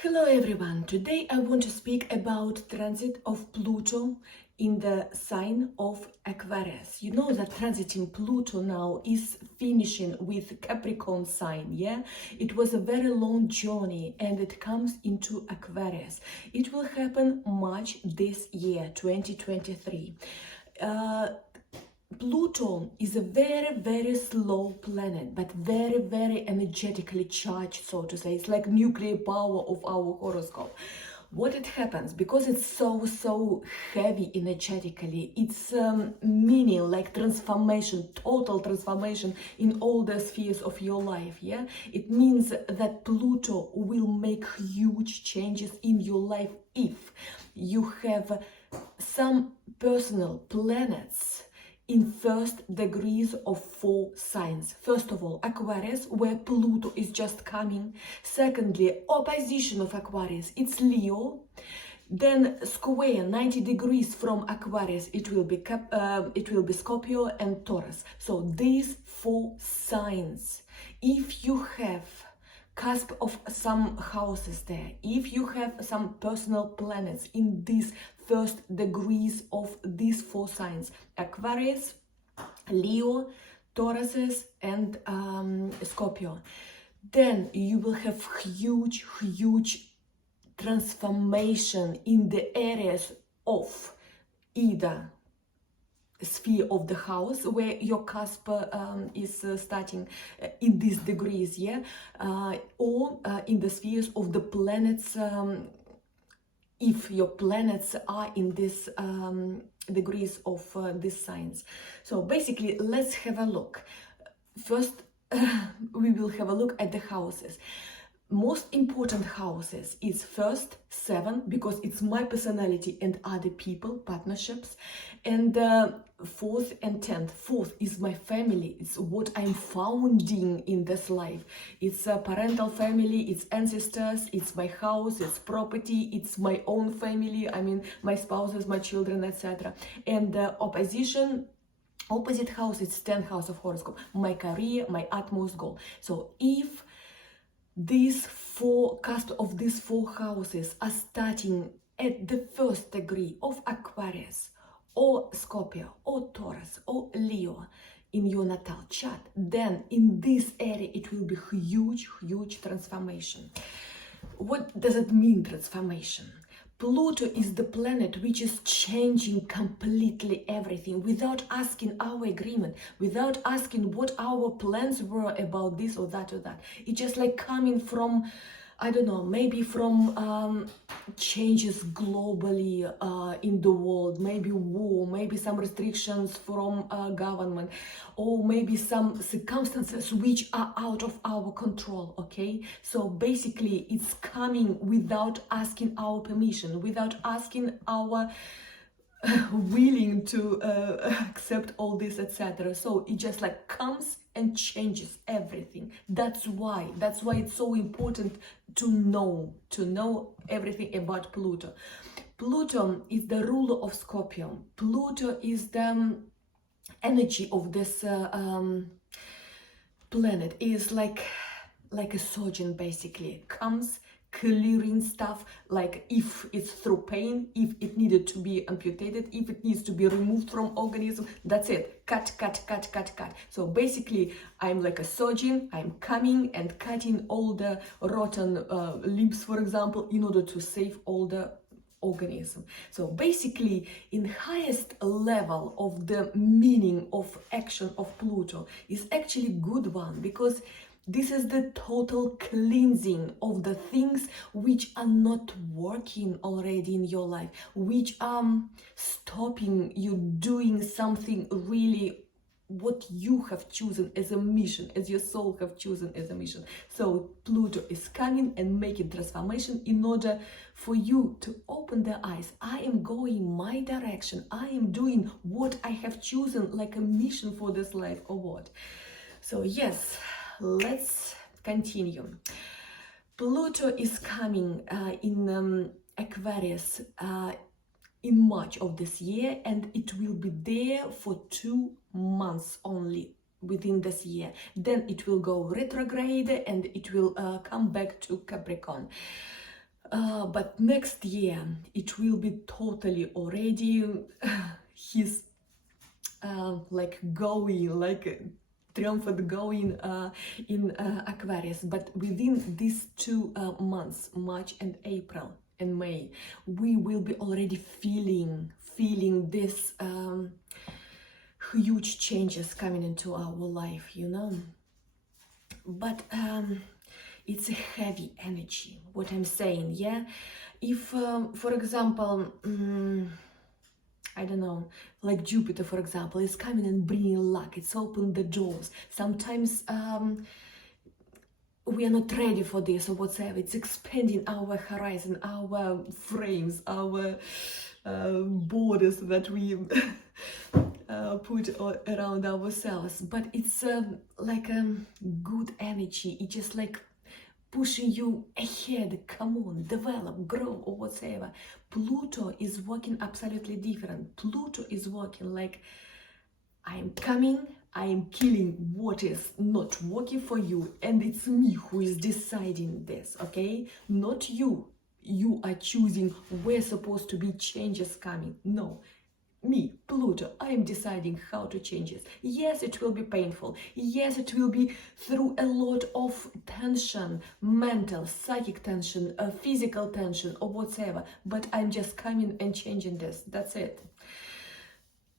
Hello everyone, today I want to speak about transit of Pluto in the sign of Aquarius. You know that transiting Pluto now is finishing with Capricorn sign, yeah? It was a very long journey and it comes into Aquarius. It will happen March this year, 2023. Pluto is a very slow planet, but very energetically charged, so to say. It's like nuclear power of our horoscope. What it happens, because it's so heavy energetically, it's meaning like transformation, total transformation in all the spheres of your life, yeah? It means that Pluto will make huge changes in your life if you have some personal planets in first degrees of 4 signs. First of all, Aquarius, where Pluto is just coming. Secondly, opposition of Aquarius, it's Leo. Then square 90 degrees from Aquarius, it will be Scorpio and Taurus. So these 4 signs, if you have cusp of some houses there, if you have some personal planets in these first degrees of these 4 signs, Aquarius, Leo, Tauruses, and Scorpio, then you will have huge transformation in the areas of either sphere of the house where your cusp is starting in these degrees, yeah, or in the spheres of the planets, if your planets are in these degrees of these signs. So basically, let's have a look. First, we will have a look at the houses. Most important houses is first 7, because it's my personality and other people, partnerships, and 4th and 10th. 4th is my family, it's what I'm founding in this life. It's a parental family, it's ancestors, it's my house, it's property, it's my own family, I mean my spouses, my children, etc. And opposite house, it's 10th house of horoscope, my career, my utmost goal. So if these 4 cusp of these 4 houses are starting at the first degree of Aquarius or Scorpio or Taurus or Leo in your natal chart, then in this area it will be huge transformation. What does it mean, transformation? Pluto is the planet which is changing completely everything without asking our agreement, without asking what our plans were about this or that or that. It's just like coming from, I don't know, maybe from changes globally in the world, maybe war, maybe some restrictions from government, or maybe some circumstances which are out of our control, okay? So basically it's coming without asking our permission, without asking our willing to accept all this, etc. So it just like comes and changes everything. That's why it's so important to know everything about Pluto. Pluto is the ruler of Scorpio. Pluto is the energy of this planet. Is like a surgeon, basically comes clearing stuff, like if it's through pain, if it needed to be amputated, if it needs to be removed from organism, that's it, cut. So basically I'm like a surgeon, I'm coming and cutting all the rotten limbs, for example, in order to save all the organism. So basically in highest level of the meaning of action of Pluto is actually good one, because this is the total cleansing of the things which are not working already in your life, which are stopping you doing something really what you have chosen as a mission, as your soul have chosen as a mission. So Pluto is coming and making transformation in order for you to open the eyes. I am going my direction. I am doing what I have chosen like a mission for this life, or what. So yes, let's continue. Pluto is coming in Aquarius in March of this year, and it will be there for 2 months only within this year. Then it will go retrograde and it will come back to Capricorn. But next year it will be totally already he's like going like triumphant going in Aquarius. But within these 2 months, March and April and May, we will be already feeling this huge changes coming into our life, you know. But it's a heavy energy, what I'm saying, yeah. If for example, I don't know, like Jupiter, for example, is coming and bringing luck, it's opened the doors. Sometimes we are not ready for this or whatsoever. It's expanding our horizon, our frames, our borders that we put around ourselves. But it's like good energy. It's just like pushing you ahead. Come on, develop, grow, or whatsoever. Pluto is working absolutely different. Pluto is working like, I am coming, I am killing what is not working for you, and it's me who is deciding this, okay? Not you. You are choosing where supposed to be changes coming. No. Me, Pluto, I am deciding how to change it. Yes, it will be painful. Yes, it will be through a lot of tension, mental, psychic tension, physical tension, or whatsoever. But I'm just coming and changing this. That's it.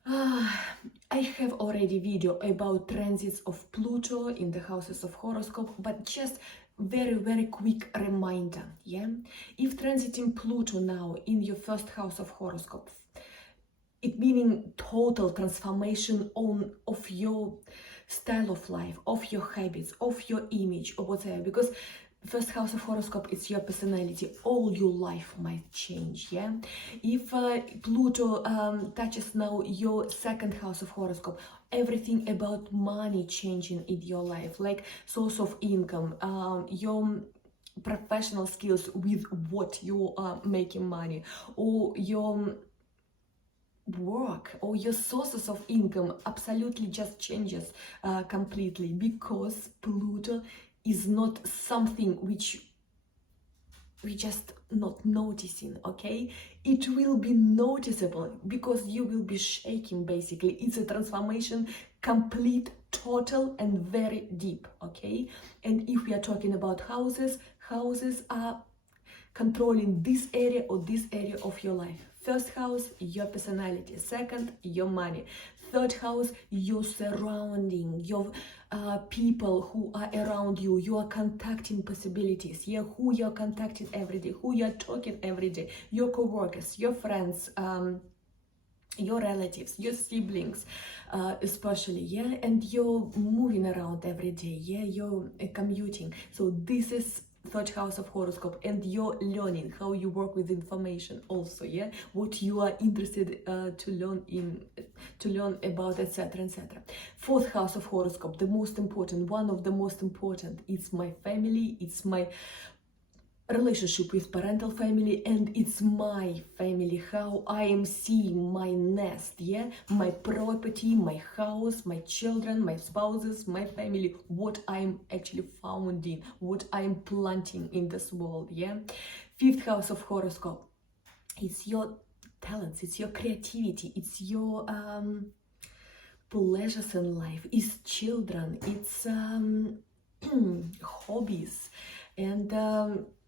I have already video about transits of Pluto in the houses of horoscope, but just very quick reminder, yeah? If transiting Pluto now in your first house of horoscope, it meaning total transformation of your style of life, of your habits, of your image, or whatever, because first house of horoscope, it's your personality. All your life might change, yeah. If Pluto touches now your second house of horoscope, everything about money changing in your life, like source of income, your professional skills with what you are making money, or your work or your sources of income absolutely just changes completely, because Pluto is not something which we just not noticing, okay? It will be noticeable because you will be shaking. Basically, it's a transformation, complete, total, and very deep, okay? And if we are talking about houses are controlling this area or this area of your life. First house, your personality. Second, your money. Third house, your surrounding, your people who are around you. You are contacting possibilities. Yeah, who you're contacting every day, who you're talking every day. Your co-workers, your friends, your relatives, your siblings, especially, yeah, and you're moving around every day, yeah, you're commuting. So this is third house of horoscope, and you're learning how you work with information also, yeah, what you are interested to learn about, etc, etc. Fourth house of horoscope, the most important, one of the most important, it's my family, it's my relationship with parental family, and it's my family, how I am seeing my nest, yeah, my property, my house, my children, my spouses, my family, what I'm actually founding, what I'm planting in this world, yeah. Fifth house of horoscope, it's your talents, it's your creativity, it's your pleasures in life, it's children, it's hobbies, and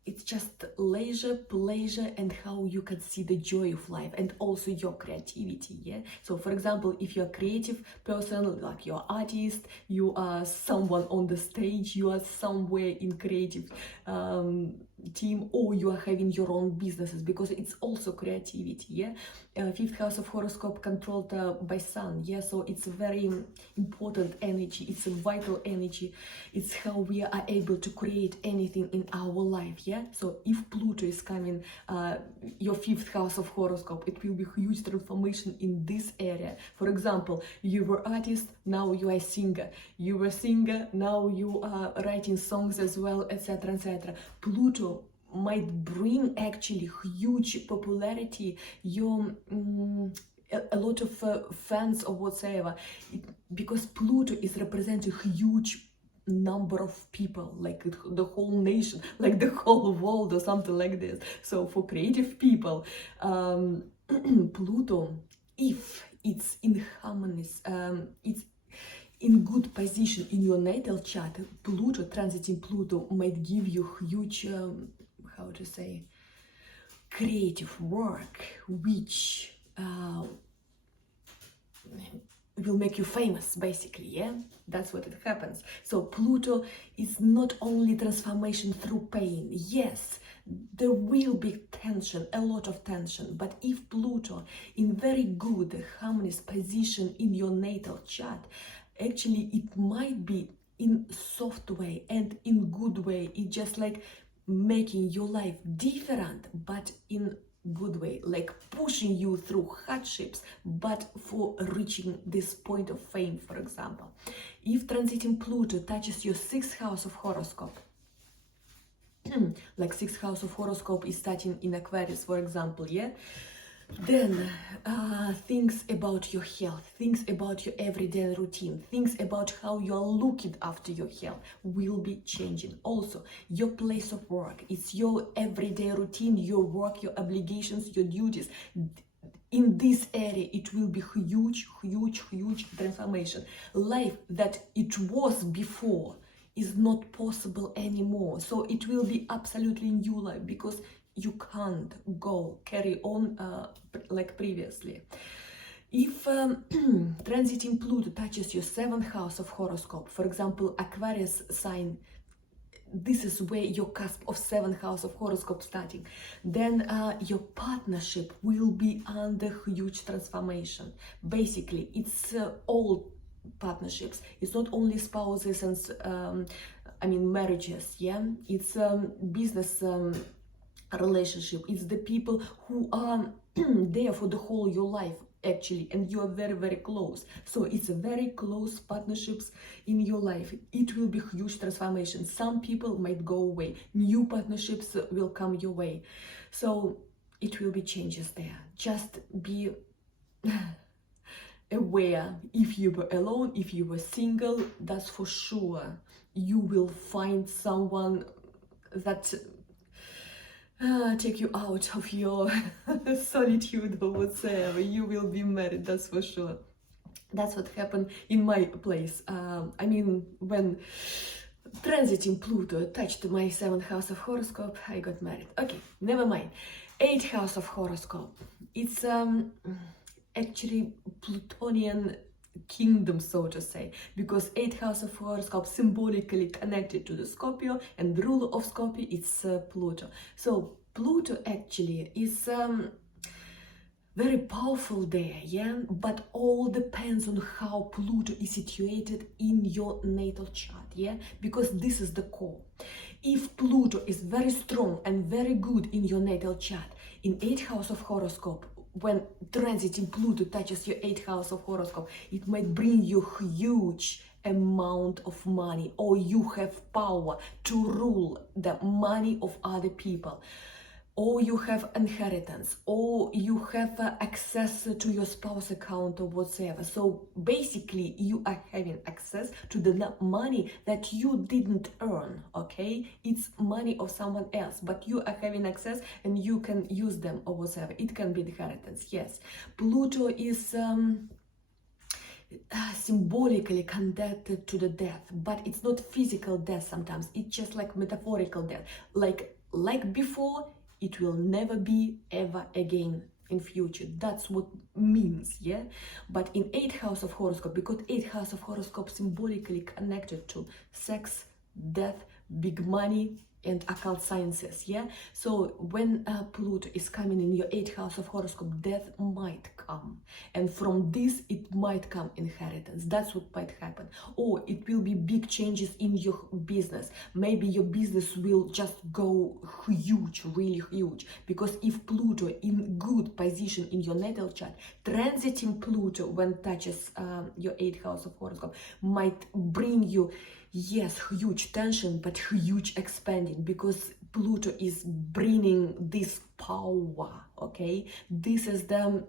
it's just leisure, pleasure, and how you can see the joy of life, and also your creativity, yeah. So for example, if you're a creative person, like you're an artist, you are someone on the stage, you are somewhere in creative team, or you are having your own businesses, because it's also creativity, yeah. Fifth house of horoscope controlled by sun, yeah, so it's a very important energy, it's a vital energy, it's how we are able to create anything in our life, yeah. So if Pluto is coming your fifth house of horoscope, it will be huge transformation in this area. For example, you were artist, now you are singer, you were singer, now you are writing songs as well, etc, etc. Pluto might bring actually huge popularity, your a lot of fans or whatsoever, because Pluto is representing huge number of people, like the whole nation, like the whole world or something like this. So for creative people, Pluto, if it's in harmony, it's in good position in your natal chart, Pluto, transiting Pluto might give you huge, how to say, creative work, which will make you famous, basically, yeah? That's what it happens. So Pluto is not only transformation through pain. Yes, there will be tension, a lot of tension, but if Pluto in very good harmonious position in your natal chart, actually it might be in soft way and in good way. It's just like making your life different, but in good way, like pushing you through hardships, but for reaching this point of fame, for example. If transiting Pluto touches your 6th house of horoscope, like 6th house of horoscope is starting in Aquarius, for example, yeah, then things about your health, things about your everyday routine, things about how you are looking after your health will be changing. Also, your place of work, it's your everyday routine, your work, your obligations, your duties. In this area, it will be huge, huge, huge transformation. Life that it was before is not possible anymore. So it will be absolutely new life, because you can't go carry on like previously. If transiting Pluto touches your 7th house of horoscope, for example, Aquarius sign, this is where your cusp of 7th house of horoscope starting, then your partnership will be under huge transformation. Basically, it's all partnerships. It's not only spouses and marriages, yeah? It's business relationship. It's the people who are there for the whole your life, actually, and you are very, very close. So it's a very close partnerships in your life. It will be huge transformation. Some people might go away, new partnerships will come your way. So it will be changes there. Just be aware. If you were alone, if you were single, that's for sure you will find someone that take you out of your solitude or whatsoever. You will be married, that's for sure. That's what happened in my place. When transiting Pluto touched my 7th house of horoscope, I got married. Okay, never mind. 8th house of horoscope. It's actually Plutonian kingdom, so to say, because 8th house of horoscope symbolically connected to the Scorpio, and the ruler of Scorpio is Pluto. So Pluto actually is very powerful there, yeah, but all depends on how Pluto is situated in your natal chart, yeah, because this is the core. If Pluto is very strong and very good in your natal chart, in 8th house of horoscope, when transiting Pluto touches your 8th house of horoscope, it might bring you huge amount of money, or you have power to rule the money of other people, or you have inheritance, or you have access to your spouse account or whatsoever. So basically you are having access to the money that you didn't earn, okay? It's money of someone else, but you are having access and you can use them or whatsoever. It can be inheritance, yes. Pluto is symbolically connected to the death, but it's not physical death sometimes. It's just like metaphorical death. Like before, it will never be ever again in future. That's what means, yeah? But in 8th house of horoscope, because 8th house of horoscope symbolically connected to sex, death, big money, and occult sciences, yeah? So when Pluto is coming in your 8th house of horoscope, death might come. And from this, it might come inheritance. That's what might happen. Or it will be big changes in your business. Maybe your business will just go huge, really huge. Because if Pluto in good position in your natal chart, transiting Pluto when touches your 8th house of horoscope might bring you, yes, huge tension, but huge expanding, because Pluto is bringing this power, okay? This is the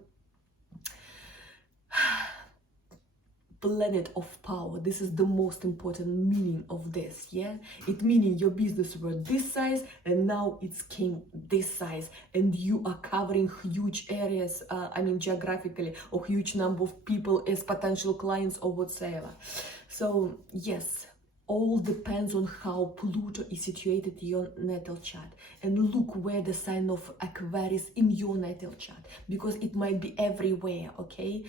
planet of power. This is the most important meaning of this, yeah? It meaning your business were this size and now it's came this size, and you are covering huge areas, geographically, or huge number of people as potential clients or whatsoever. So yes, all depends on how Pluto is situated in your natal chart. And look where the sign of Aquarius in your natal chart, because it might be everywhere, okay?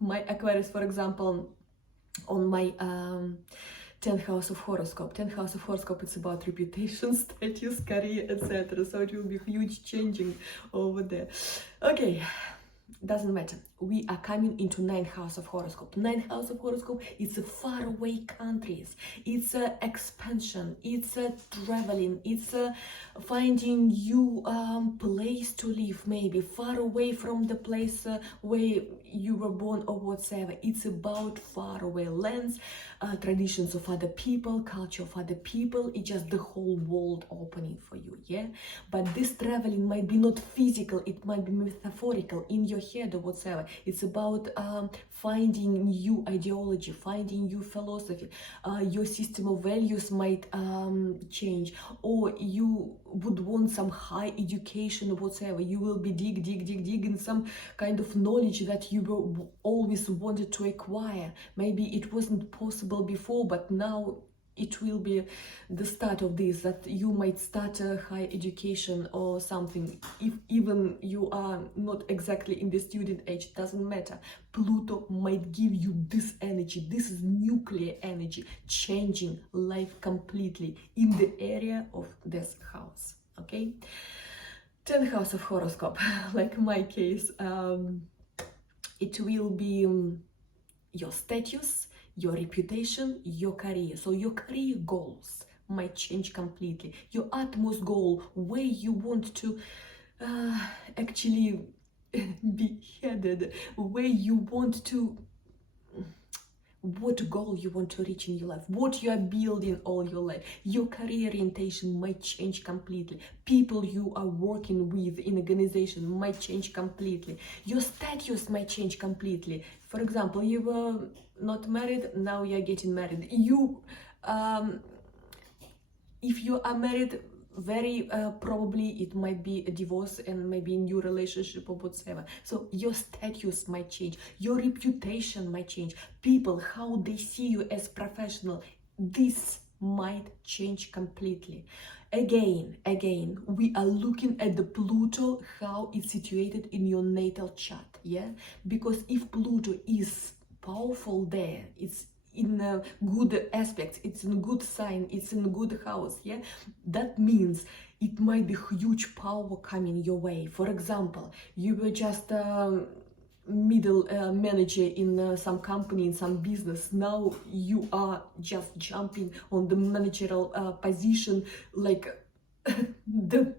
My Aquarius, for example, on my 10th house of horoscope. 10th house of horoscope, it's about reputation, status, career, etc. So it will be huge changing over there. Okay, doesn't matter. We are coming into 9th house of horoscope. 9th house of horoscope, it's a faraway countries, it's a expansion, it's a traveling, it's a finding new place to live, maybe far away from the place where you were born or whatsoever. It's about far away lands, traditions of other people, culture of other people. It's just the whole world opening for you, yeah? But this traveling might be not physical, it might be metaphorical in your head or whatsoever. It's about finding new ideology, finding new philosophy. Your system of values might change, or you would want some high education or whatsoever. You will be digging some kind of knowledge that you always wanted to acquire. Maybe it wasn't possible before, but now it will be the start of this, that you might start a high education or something. If even you are not exactly in the student age, doesn't matter. Pluto might give you this energy. This is nuclear energy, changing life completely in the area of this house, okay? 10th house of horoscope, like my case, it will be your status, your reputation, your career. So your career goals might change completely. Your utmost goal, where you want to actually be headed, where you want to, what goal you want to reach in your life, what you are building all your life. Your career orientation might change completely. People you are working with in organization might change completely. Your status might change completely. For example, you were not married, now you're getting married. You, if you are married, very probably it might be a divorce and maybe a new relationship or whatsoever. So your status might change, your reputation might change, people, how they see you as professional, this might change completely. Again, we are looking at the Pluto, how it's situated in your natal chart, yeah? Because if Pluto is powerful there, it's in a good aspect, it's in a good sign, it's in a good house, yeah? That means it might be huge power coming your way. For example, you were just middle manager in some company, in some business. Now you are just jumping on the managerial position, like the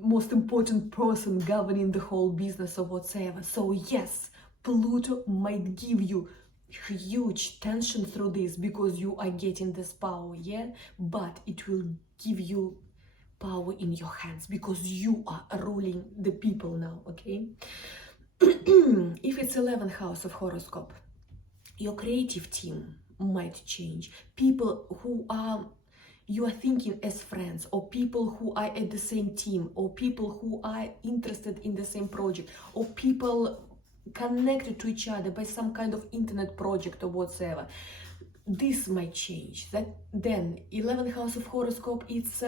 most important person governing the whole business or whatsoever. So yes, Pluto might give you huge tension through this because you are getting this power, yeah? But it will give you power in your hands because you are ruling the people now, okay? If it's 11th house of horoscope, your creative team might change. People who are you are thinking as friends, or people who are at the same team, or people who are interested in the same project, or people connected to each other by some kind of internet project or whatsoever. This might change. That then 11th house of horoscope, it's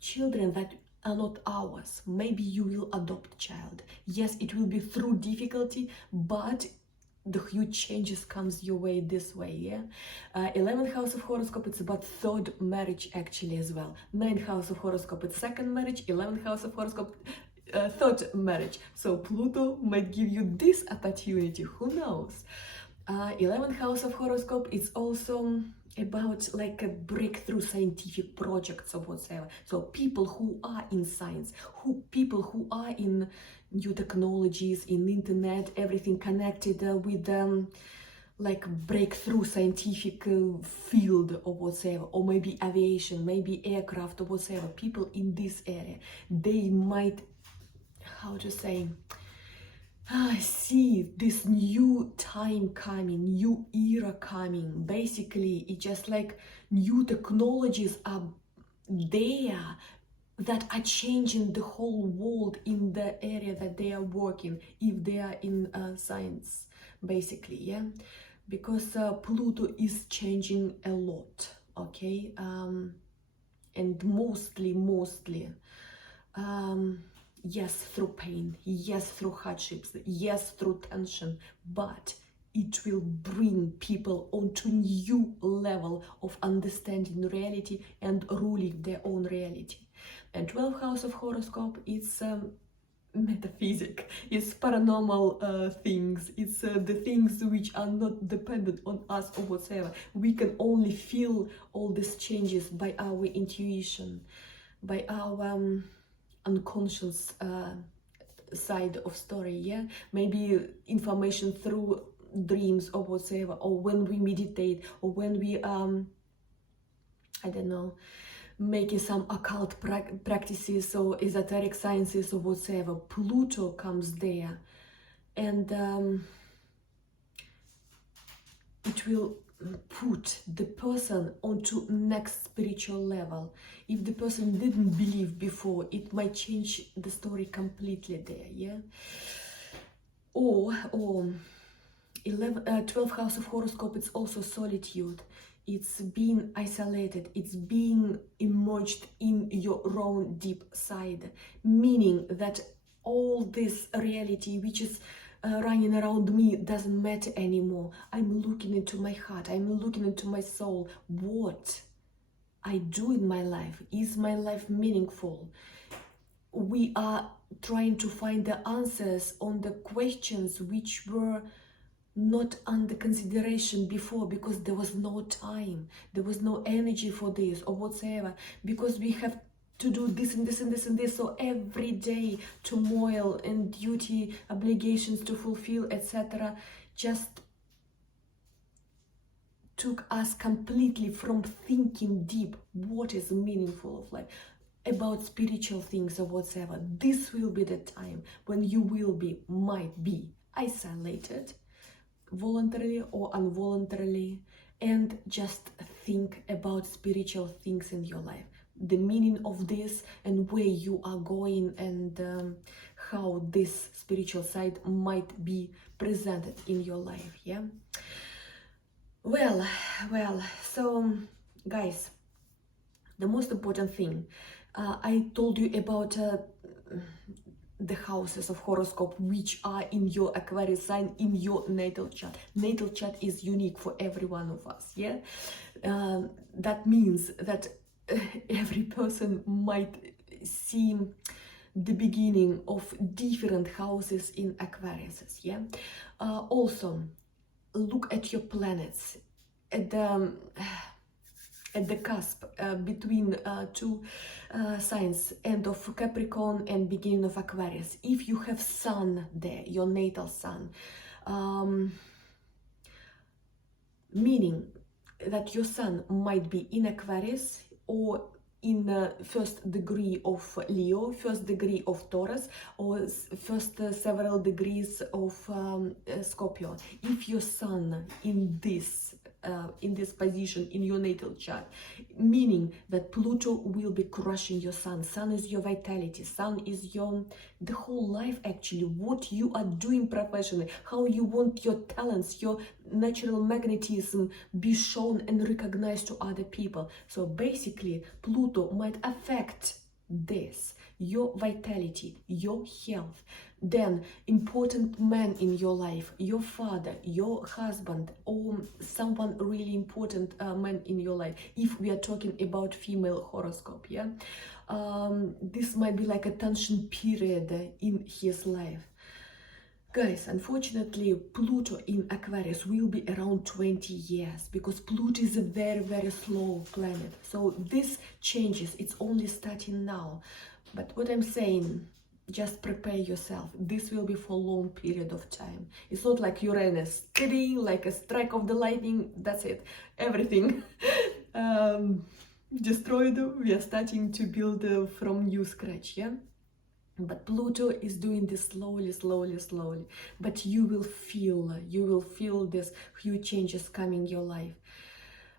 children that are not ours. Maybe you will adopt a child. Yes, it will be through difficulty, but the huge changes comes your way this way, yeah? 11th house of horoscope, it's about third marriage actually as well. 9th house of horoscope, it's second marriage. 11th house of horoscope, third marriage. So Pluto might give you this opportunity, who knows? 11th house of horoscope, it's also about like a breakthrough scientific projects or whatsoever. So people who are in science, people who are in new technologies, in internet, everything connected with like breakthrough scientific field or whatsoever, or maybe aviation, maybe aircraft or whatsoever. People in this area, they might, how to say, I see this new time coming, new era coming. Basically, it's just like new technologies are there that are changing the whole world in the area that they are working, if they are in science, basically, yeah? Because Pluto is changing a lot, okay? And mostly, yes, through pain, yes, through hardships, yes, through tension, but it will bring people onto new level of understanding reality and ruling their own reality. And 12th house of horoscope, it's metaphysic, it's paranormal things, it's the things which are not dependent on us or whatsoever. We can only feel all these changes by our intuition, by our unconscious side of story, yeah? Maybe information through dreams or whatsoever, or when we meditate, or when we I don't know, making some occult practices or esoteric sciences or whatsoever. Pluto comes there, and it will put the person onto next spiritual level. If the person didn't believe before, it might change the story completely there, yeah? Or 12th house of horoscope, it's also solitude. It's being isolated, it's being immersed in your own deep side, meaning that all this reality which is running around me doesn't matter anymore. I'm looking into my heart, I'm looking into my soul. What I do in my life, is my life meaningful? We are trying to find the answers on the questions which were not under consideration before, because there was no time, there was no energy for this or whatsoever, because we have to do this and this and this and this. So every day turmoil and duty, obligations to fulfill, etc., just took us completely from thinking deep what is meaningful of life, about spiritual things or whatsoever. This will be the time when you might be isolated, voluntarily or involuntarily, and just think about spiritual things in your life, the meaning of this and where you are going, and how this spiritual side might be presented in your life, yeah? Well, so guys, the most important thing, I told you about the houses of horoscope which are in your Aquarius sign, in your natal chart. Natal chart is unique for every one of us, yeah? That means that every person might see the beginning of different houses in Aquarius, yeah? Also, look at your planets, at the cusp between two signs, end of Capricorn and beginning of Aquarius. If you have Sun there, your natal Sun, meaning that your Sun might be in Aquarius, or in first degree of Leo, first degree of Taurus, or first several degrees of Scorpio. If your Sun in this position in your natal chart, meaning that Pluto will be crushing your Sun. Sun is your vitality, Sun is your the whole life, actually, what you are doing professionally, how you want your talents, your natural magnetism be shown and recognized to other people. So basically Pluto might affect this, your vitality, your health. Then important man in your life, your father, your husband, or someone really important man in your life, if we are talking about female horoscope, yeah? This might be like a tension period in his life. Guys, unfortunately, Pluto in Aquarius will be around 20 years, because Pluto is a very, very slow planet. So this changes, it's only starting now. But what I'm saying, just prepare yourself. This will be for a long period of time. It's not like Uranus, like a strike of the lightning, that's it, everything destroyed. We are starting to build from new scratch, yeah? But Pluto is doing this slowly, slowly, slowly. But you will feel this huge changes coming in your life.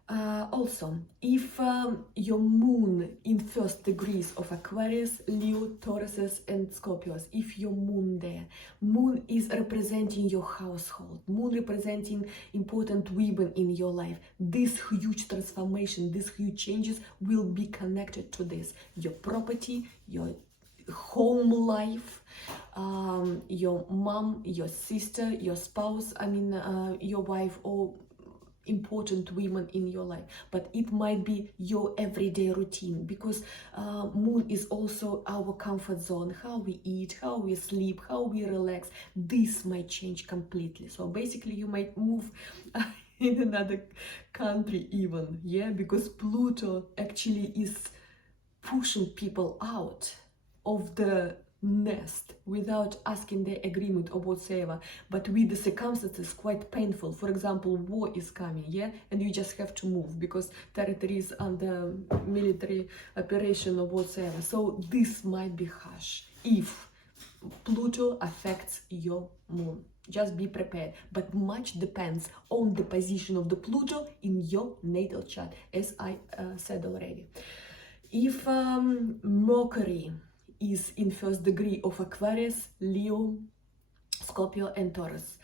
Also, if your moon in first degrees of Aquarius, Leo, Tauruses, and Scorpios, if your moon there, moon is representing your household, moon representing important women in your life. This huge transformation, these huge changes will be connected to this. Your property, your home life, your mom, your sister, your spouse, your wife, or important women in your life. But it might be your everyday routine, because moon is also our comfort zone, how we eat, how we sleep, how we relax. This might change completely. So basically you might move in another country even, yeah, because Pluto actually is pushing people out of the nest without asking their agreement or whatsoever. But with the circumstances quite painful. For example, war is coming, yeah, and you just have to move because territory is under military operation or whatsoever. So this might be harsh if Pluto affects your moon. Just be prepared. But much depends on the position of the Pluto in your natal chart, as I said already. If Mercury is in first degree of Aquarius, Leo, Scorpio, and Taurus.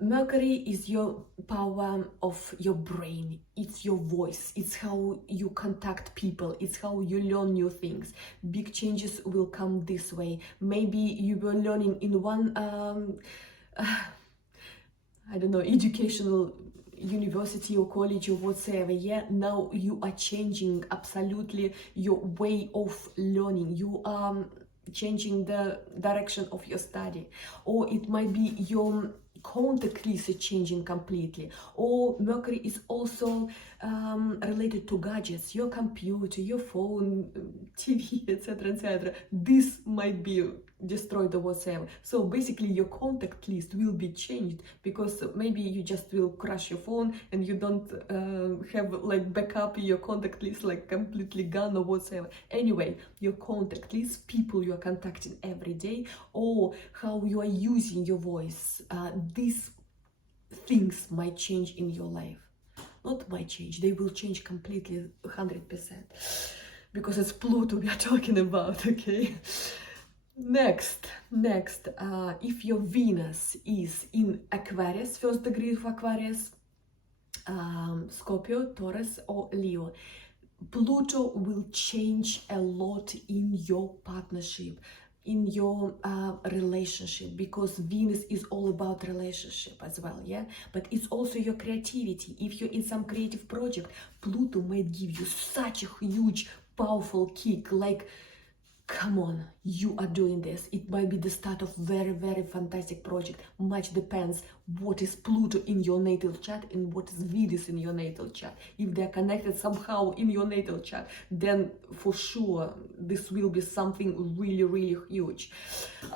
Mercury is your power of your brain, it's your voice, it's how you contact people, it's how you learn new things. Big changes will come this way. Maybe you were learning in one, I don't know, educational university or college or whatsoever, yeah, now you are changing absolutely your way of learning. You are changing the direction of your study, or it might be your contact list is changing completely. Or Mercury is also related to gadgets, your computer, your phone, TV, etc, etc. This might be destroyed or whatsoever. So basically your contact list will be changed, because maybe you just will crash your phone and you don't have like backup your contact list like completely gone or whatsoever. Anyway, your contact list, people you are contacting every day, or how you are using your voice, these things might change in your life. Not might change, they will change completely 100%, because it's Pluto we are talking about, okay? Next, if your Venus is in Aquarius, first degree of Aquarius, Scorpio, Taurus, or Leo, Pluto will change a lot in your partnership, in your relationship, because Venus is all about relationship as well, yeah, but it's also your creativity. If you're in some creative project, Pluto might give you such a huge powerful kick, like, come on, you are doing this. It might be the start of very, very fantastic project. Much depends what is Pluto in your natal chart and what is Venus in your natal chart. If they're connected somehow in your natal chart, then for sure this will be something really, really huge.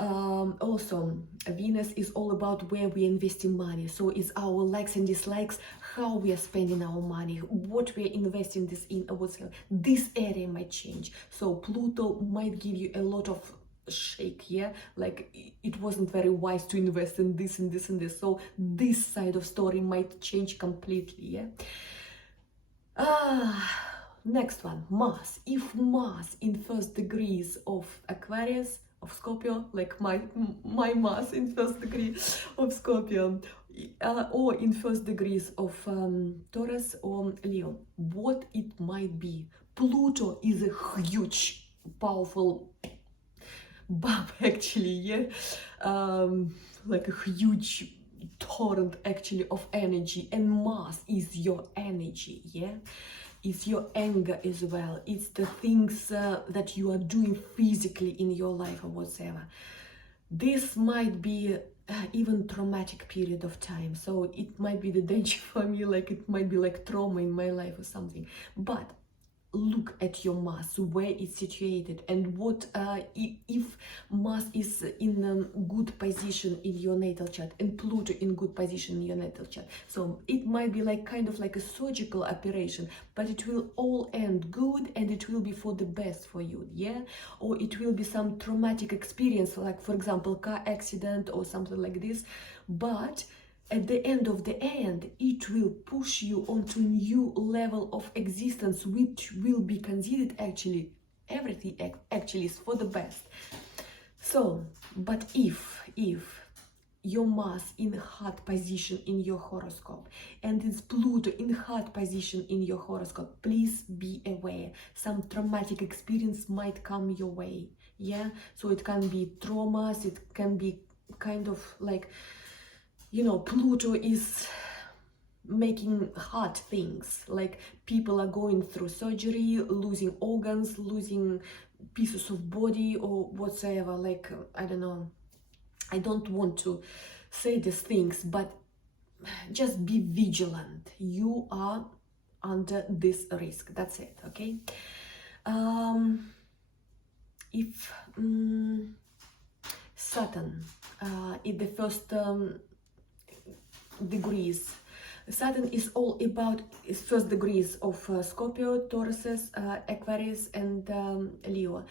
Also, Venus is all about where we are investing money. So it's our likes and dislikes, how we are spending our money, what we are investing this in, or whatsoever. This area might change. So Pluto might give you a lot of shake, yeah, like it wasn't very wise to invest in this and this and this. So this side of story might change completely, yeah. Next one, Mars. If Mars in first degrees of Aquarius, of Scorpio, like my Mars in first degree of Scorpio, or in first degrees of Taurus or Leo, what it might be. Pluto is a huge, powerful bomb, actually, yeah, like a huge torrent actually of energy, and Mars is your energy, yeah. It's your anger as well. It's the things that you are doing physically in your life or whatsoever. This might be even traumatic period of time. So it might be the danger for me, like it might be like trauma in my life or something. But look at your Mars, where it's situated, and what if Mars is in a good position in your natal chart and Pluto in good position in your natal chart. So it might be like kind of like a surgical operation, but it will all end good and it will be for the best for you, yeah? Or it will be some traumatic experience, like for example car accident or something like this, but at the end of the end, it will push you onto a new level of existence, which will be considered actually, everything actually is for the best. So, but if your Mars in hard position in your horoscope and it's Pluto in hard position in your horoscope, please be aware, some traumatic experience might come your way, yeah? So it can be traumas, it can be kind of like, you know, Pluto is making hard things, like people are going through surgery, losing organs, losing pieces of body or whatsoever, like, I don't know, I don't want to say these things, but just be vigilant. You are under this risk, that's it, okay? If Saturn in the first degrees, Saturn is all about first degrees of Scorpio, Taurus, Aquarius and Leo.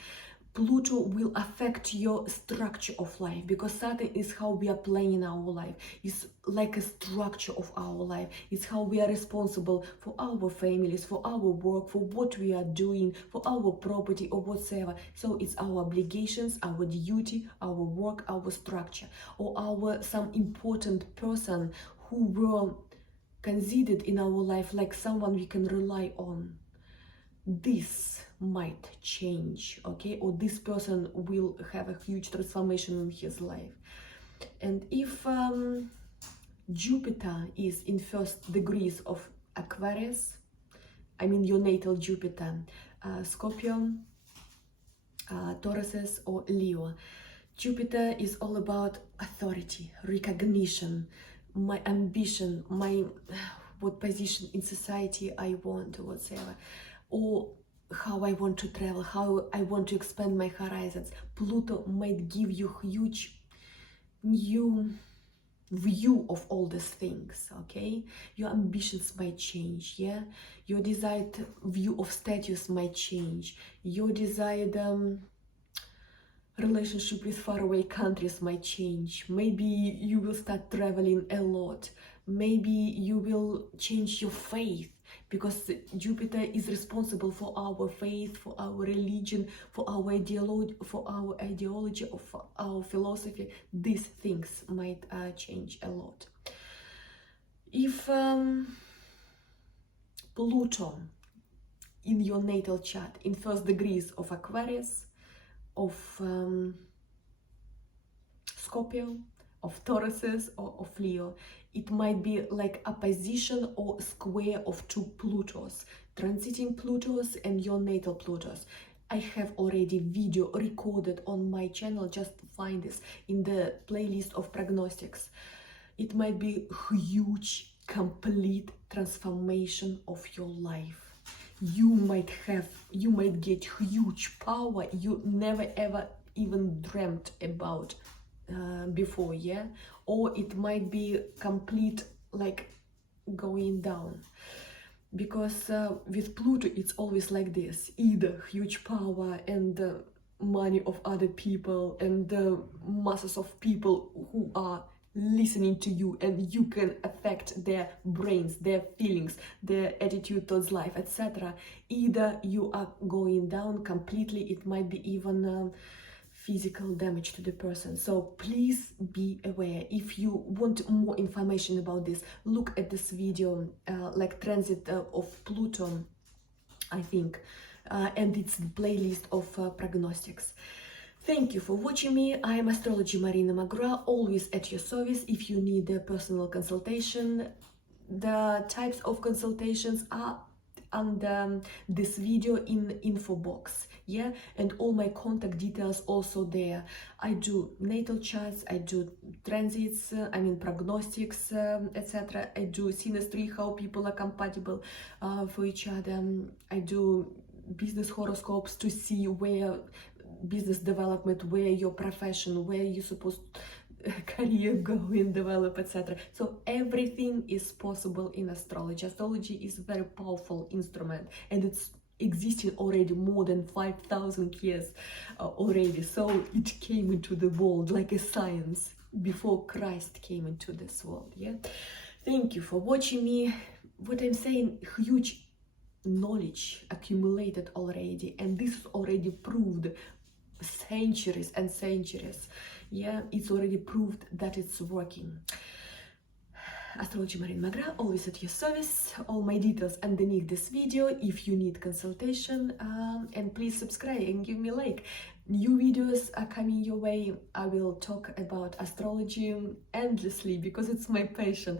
Pluto will affect your structure of life, because Saturn is how we are planning our life. It's like a structure of our life. It's how we are responsible for our families, for our work, for what we are doing, for our property or whatsoever. So it's our obligations, our duty, our work, our structure, or our some important person who were considered in our life like someone we can rely on. This might change, okay? Or this person will have a huge transformation in his life. And if Jupiter is in first degrees of Aquarius, I mean your natal Jupiter, Scorpio, Taurus or Leo, Jupiter is all about authority, recognition, my ambition, my what position in society I want or whatsoever, or how I want to travel, how I want to expand my horizons. Pluto might give you huge new view of all these things, okay? Your ambitions might change, yeah? Your desired view of status might change. Your desired relationship with faraway countries might change. Maybe you will start traveling a lot. Maybe you will change your faith, because Jupiter is responsible for our faith, for our religion, for our ideology, or for our philosophy. These things might change a lot. If Pluto in your natal chart in first degrees of Aquarius, of Scorpio, of Taurus or of Leo, it might be like opposition or square of two Plutos, transiting Plutos and your natal Plutos. I have already video recorded on my channel, just find this in the playlist of prognostics. It might be huge, complete transformation of your life. You might get huge power you never ever even dreamt about before, yeah? Or it might be complete like going down, because with Pluto it's always like this, either huge power and money of other people and masses of people who are listening to you, and you can affect their brains, their feelings, their attitude towards life, etc. Either you are going down completely, it might be even physical damage to the person. So please be aware. If you want more information about this, look at this video, like transit of Pluto, I think, and it's the playlist of prognostics. Thank you for watching me. I am Astrology Marina Magra, always at your service if you need a personal consultation. The types of consultations are under this video in info box, yeah, and all my contact details also there. I do natal charts, I do transits, I mean prognostics, etc. I do synastry, how people are compatible for each other. I do business horoscopes to see where business development, where your profession, where you're supposed career going, develop, etc. So everything is possible in astrology. Astrology is a very powerful instrument, and it's existing already more than 5,000 years already. So it came into the world like a science before Christ came into this world. Yeah. Thank you for watching me. What I'm saying, huge knowledge accumulated already, and this is already proved centuries and centuries. Yeah, it's already proved that it's working. Astrology Marina Magra, always at your service. All my details underneath this video if you need consultation, and please subscribe and give me a like. New videos are coming your way. I will talk about astrology endlessly because it's my passion.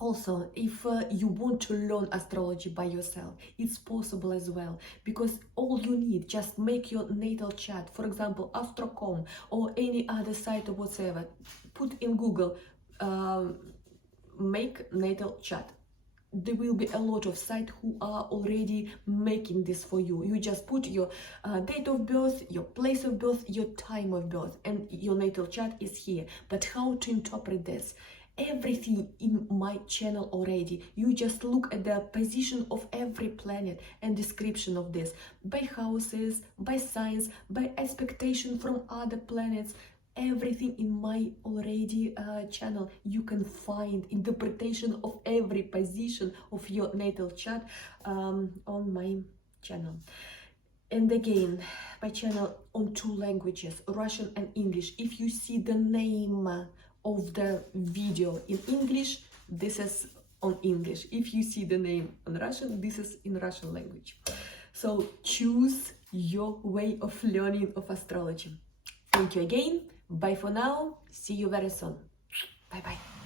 Also, if you want to learn astrology by yourself, it's possible as well, because all you need, just make your natal chart, for example, Astro.com or any other site or whatsoever. Put in Google, make natal chart. There will be a lot of sites who are already making this for you. You just put your date of birth, your place of birth, your time of birth, and your natal chart is here. But how to interpret this? Everything in my channel already. You just look at the position of every planet and description of this by houses, by signs, by expectation from other planets. Everything in my already channel. You can find interpretation of every position of your natal chart on my channel. And again, my channel on 2 languages, Russian and English. If you see the name of the video in English, this is on English. If you see the name on Russian, this is in Russian language. So choose your way of learning of astrology. Thank you again. Bye for now. See you very soon. Bye bye.